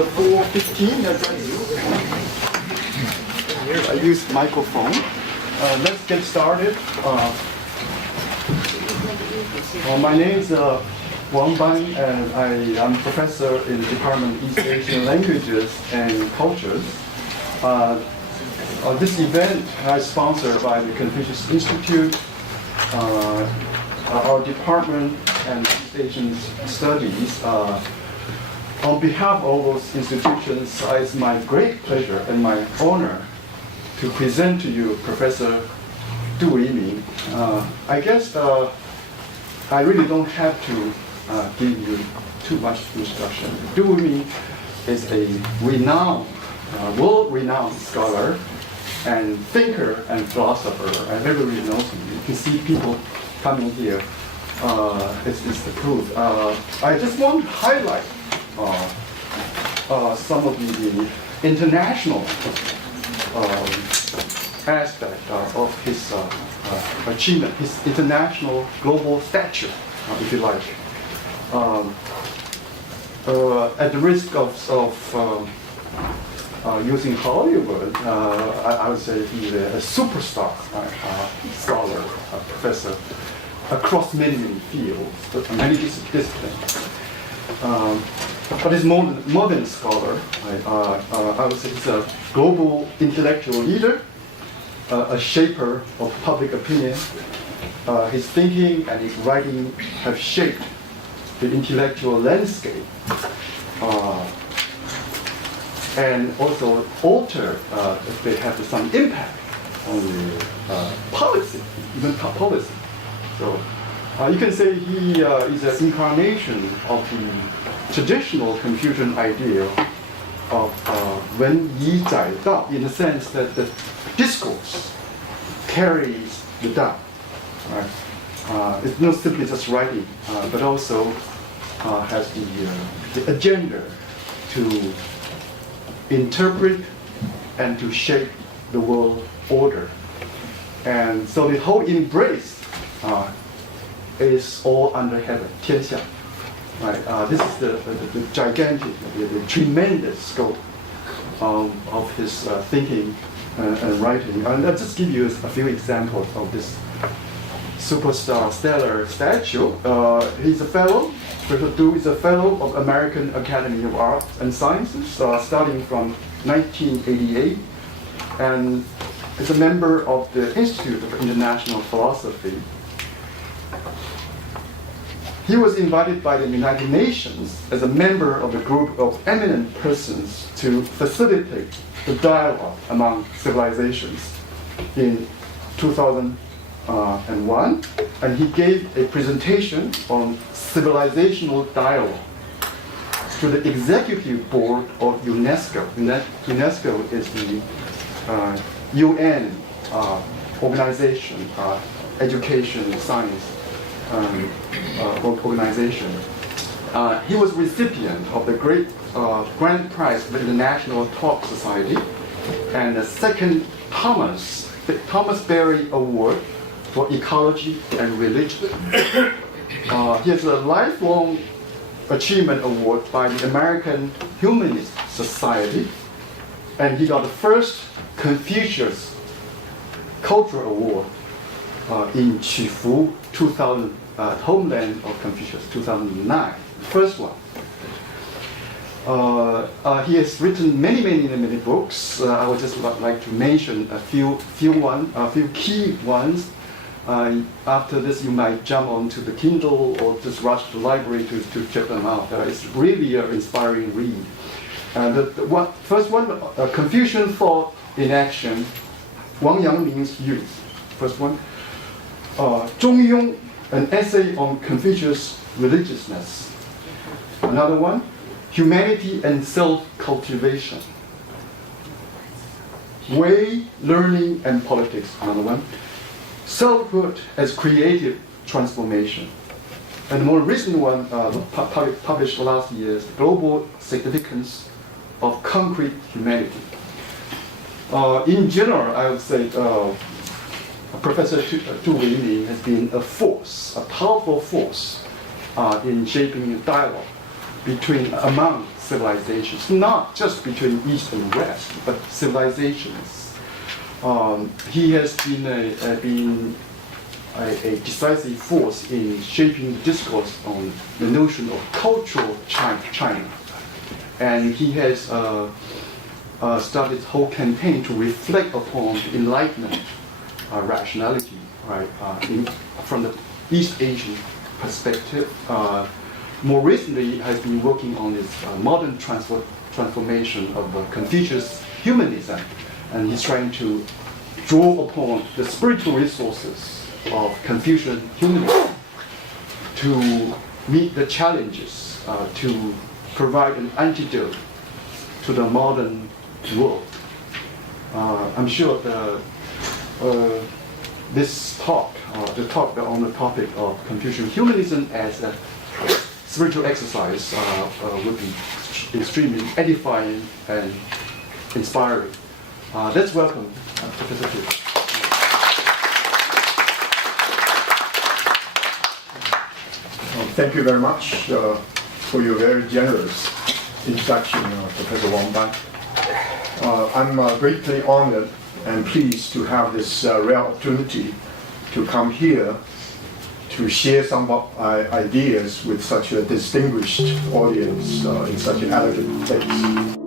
4:15. I use microphone. Let's get started. My name is Wang, and I'm professor in the Department of East Asian Languages and Cultures. This event is sponsored by the Confucius Institute, our department, and East Asian Studies. On behalf of all those institutions, it's my great pleasure and my honor to present to you Professor Weiming. I guess I really don't have to give you too much introduction. Weiming is a renowned, world-renowned scholar and thinker and philosopher, and everybody knows him. You can see people coming here. It's the proof. I just want to highlight some of the international aspect of his achievement, his international global stature, if you like. At the risk of using Hollywood, I would say he's a superstar scholar, professor, across many fields, many disciplines. But he's more modern scholar. I would say he's a global intellectual leader, a shaper of public opinion. His thinking and his writing have shaped the intellectual landscape and also alter, if they have some impact on the policy, even policy. So you can say he is an incarnation of the traditional Confucian ideal of Wen Yi Zai Dao, in the sense that the discourse carries the Dao. Right? It's not simply just writing, but also has the agenda to interpret and to shape the world order. And so the whole embrace is all under heaven, 天下. Right? This is the gigantic, the tremendous scope of his thinking and writing. And I'll just give you a few examples of this superstar stellar statue. He's a fellow. Professor Du is a fellow of American Academy of Arts and Sciences, starting from 1988, and is a member of the Institute of International Philosophy. He was invited by the United Nations as a member of a group of eminent persons to facilitate the dialogue among civilizations in 2001, and he gave a presentation on civilizational dialogue to the executive board of UNESCO. UNESCO is the UN organization, education, science organization. He was recipient of the great grand prize of the International Talk Society and the second Thomas Berry Award for Ecology and Religion. He has a lifelong achievement award by the American Humanist Society, and he got the first Confucius Cultural Award in Qufu 2000, Homeland of Confucius, 2009, first one. He has written many books. I would just like to mention a few key ones. After this, you might jump onto the Kindle or just rush to the library to check them out. It's really an inspiring read. First one, Confucian Thought in Action, Wang Yangming's Youth. First one, Zhongyong, an essay on Confucius religiousness. Another one, Humanity and Self-Cultivation. Way, Learning, and Politics. Another one, Selfhood as Creative Transformation. And the more recent one, published last year, is Global Significance of Concrete Humanity. In general, I would say Professor Weiming has been a powerful force in shaping dialogue among civilizations, not just between East and West, but civilizations. He has been a decisive force in shaping the discourse on the notion of cultural China. And he has started a whole campaign to reflect upon the Enlightenment rationality, right, from the East Asian perspective. More recently, has been working on this modern transformation of Confucius humanism, and he's trying to draw upon the spiritual resources of Confucian humanism to meet the challenges, to provide an antidote to the modern world. I'm sure this talk, the talk on the topic of Confucian humanism as a spiritual exercise would be extremely edifying and inspiring. Let's welcome Professor Chu. Thank you very much for your very generous introduction, Professor Wang. I'm greatly honored and pleased to have this rare opportunity to come here to share some ideas with such a distinguished audience in such an elegant place.